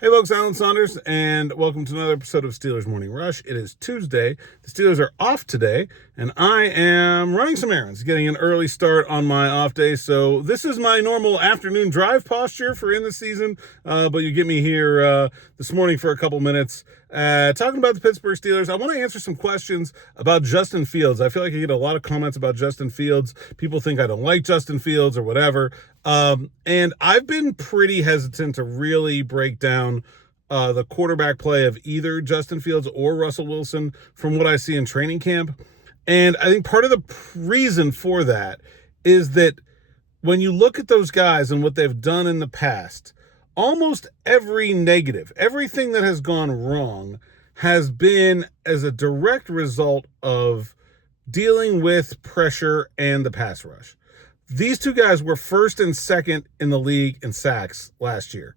Hey folks, Alan Saunders, and welcome to another episode of Steelers Morning Rush. It is Tuesday. The Steelers are off today, and I am running some errands, getting an early start on my off day. So this is my normal afternoon drive posture for in the season, but you get me here this morning for a couple minutes talking about the Pittsburgh Steelers. I want to answer some questions about Justin Fields. I feel like I get a lot of comments about Justin Fields. People think I don't like Justin Fields or whatever. And I've been pretty hesitant to really break down the quarterback play of either Justin Fields or Russell Wilson from what I see in training camp. And I think part of the reason for that is that when you look at those guys and what they've done in the past, almost every negative, everything that has gone wrong has been as a direct result of dealing with pressure and the pass rush. These two guys were first and second in the league in sacks last year.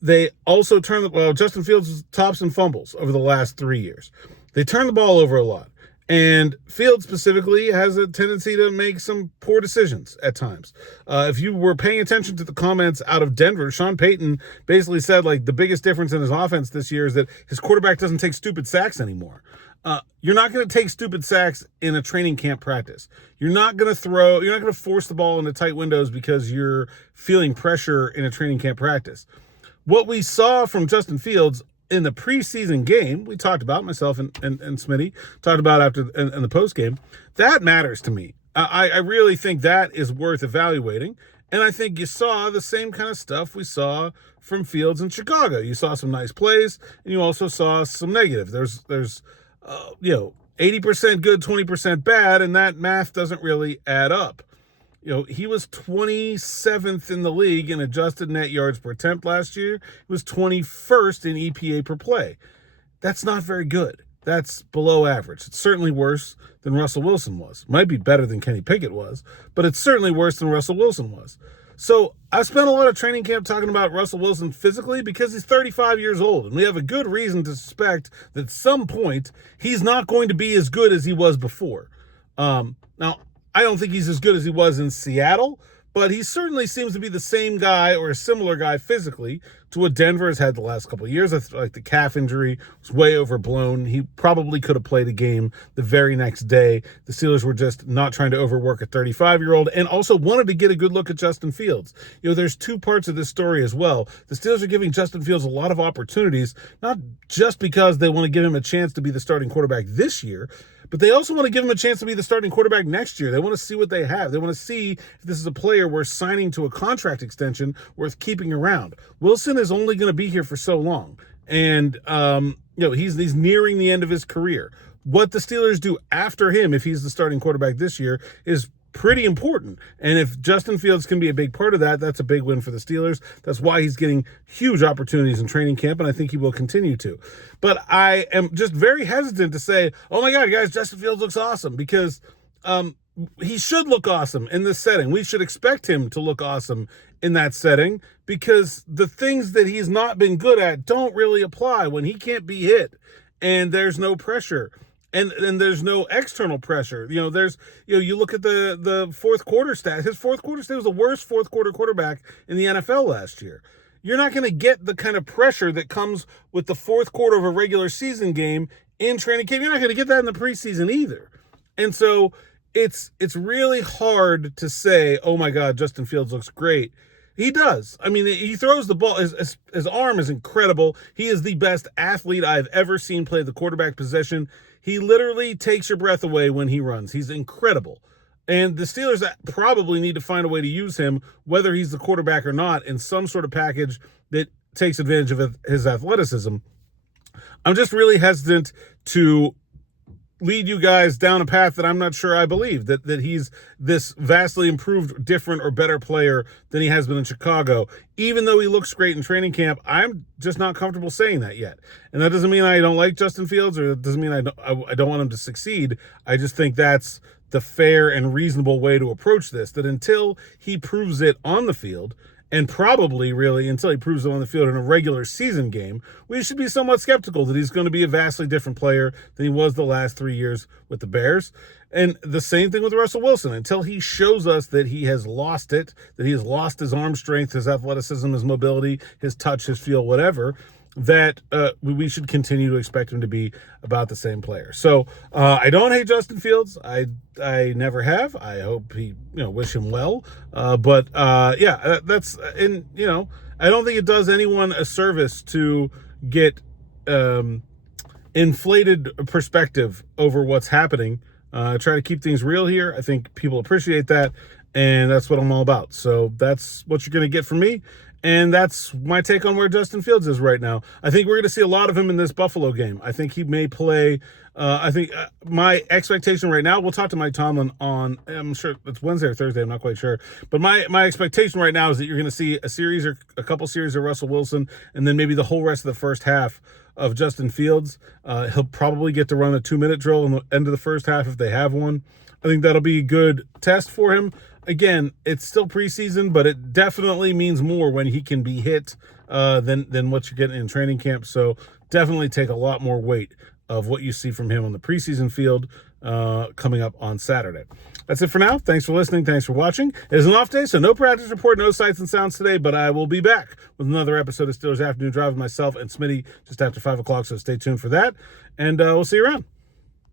They also Justin Fields was tops in fumbles over the last 3 years. They turn the ball over a lot. And Fields specifically has a tendency to make some poor decisions at times. If you were paying attention to the comments out of Denver, Sean Payton basically said like the biggest difference in his offense this year is that his quarterback doesn't take stupid sacks anymore. You're not going to take stupid sacks in a training camp practice. You're not going to force the ball into tight windows because you're feeling pressure in a training camp practice. What we saw from Justin Fields in the preseason game, we talked about, myself and Smitty talked about after in the post game, that matters to me. I really think that is worth evaluating. And I think you saw the same kind of stuff we saw from Fields in Chicago. You saw some nice plays, and you also saw some negative. There's 80% good, 20% bad, and that math doesn't really add up. He was 27th in the league in adjusted net yards per attempt last year. He was 21st in EPA per play. That's not very good. That's below average. It's certainly worse than Russell Wilson was. Might be better than Kenny Pickett was, but it's certainly worse than Russell Wilson was. So I spent a lot of training camp talking about Russell Wilson physically because he's 35 years old, and we have a good reason to suspect that at some point he's not going to be as good as he was before. Now, I don't think he's as good as he was in Seattle, but he certainly seems to be the same guy or a similar guy physically to what Denver has had the last couple of years. I feel like the calf injury was way overblown. He probably could have played a game the very next day. The Steelers were just not trying to overwork a 35-year-old and also wanted to get a good look at Justin Fields. There's two parts of this story as well. The Steelers are giving Justin Fields a lot of opportunities, not just because they want to give him a chance to be the starting quarterback this year, but they also want to give him a chance to be the starting quarterback next year. They want to see what they have. They want to see if this is a player worth signing to a contract extension worth keeping around. Wilson is only going to be here for so long. And, he's nearing the end of his career. What the Steelers do after him, if he's the starting quarterback this year, is pretty important. And if Justin Fields can be a big part of that, that's a big win for the Steelers. That's why he's getting huge opportunities in training camp, and I think he will continue to. But I am just very hesitant to say, oh my God, guys, Justin Fields looks awesome, because he should look awesome in this setting. We should expect him to look awesome in that setting, because the things that he's not been good at don't really apply when he can't be hit and there's no pressure. And there's no external pressure. You look at the fourth quarter stat. His fourth quarter stat was the worst fourth quarter quarterback in the NFL last year. You're not going to get the kind of pressure that comes with the fourth quarter of a regular season game in training camp. You're not going to get that in the preseason either. And so it's really hard to say, oh my God, Justin Fields looks great. He does. I mean, he throws the ball. His arm is incredible. He is the best athlete I've ever seen play the quarterback position. He literally takes your breath away when he runs. He's incredible. And the Steelers probably need to find a way to use him, whether he's the quarterback or not, in some sort of package that takes advantage of his athleticism. I'm just really hesitant to lead you guys down a path that I'm not sure I believe, that he's this vastly improved, different, or better player than he has been in Chicago. Even though he looks great in training camp, I'm just not comfortable saying that yet. And that doesn't mean I don't like Justin Fields, or it doesn't mean I don't want him to succeed. I just think that's the fair and reasonable way to approach this, that until he proves it on the field and probably really until he proves it on the field in a regular season game, we should be somewhat skeptical that he's going to be a vastly different player than he was the last 3 years with the Bears. And the same thing with Russell Wilson. Until he shows us that he has lost it, that he has lost his arm strength, his athleticism, his mobility, his touch, his feel, whatever, that we should continue to expect him to be about the same player. So I don't hate Justin Fields. I never have. I hope he, wish him well. But that's, and, I don't think it does anyone a service to get inflated perspective over what's happening. Try to keep things real here. I think people appreciate that, and that's what I'm all about. So that's what you're going to get from me. And that's my take on where Justin Fields is right now. I think we're going to see a lot of him in this Buffalo game. I think he may play. I think my expectation right now, we'll talk to Mike Tomlin on, I'm sure it's Wednesday or Thursday, I'm not quite sure. But my expectation right now is that you're going to see a series or a couple series of Russell Wilson, and then maybe the whole rest of the first half of Justin Fields. He'll probably get to run a 2-minute drill in the end of the first half if they have one. I think that'll be a good test for him. Again, it's still preseason, but it definitely means more when he can be hit than what you're getting in training camp. So definitely take a lot more weight of what you see from him on the preseason field coming up on Saturday. That's it for now. Thanks for listening. Thanks for watching. It is an off day, so no practice report, no sights and sounds today, but I will be back with another episode of Steelers Afternoon Drive with myself and Smitty just after 5 o'clock, so stay tuned for that, and we'll see you around.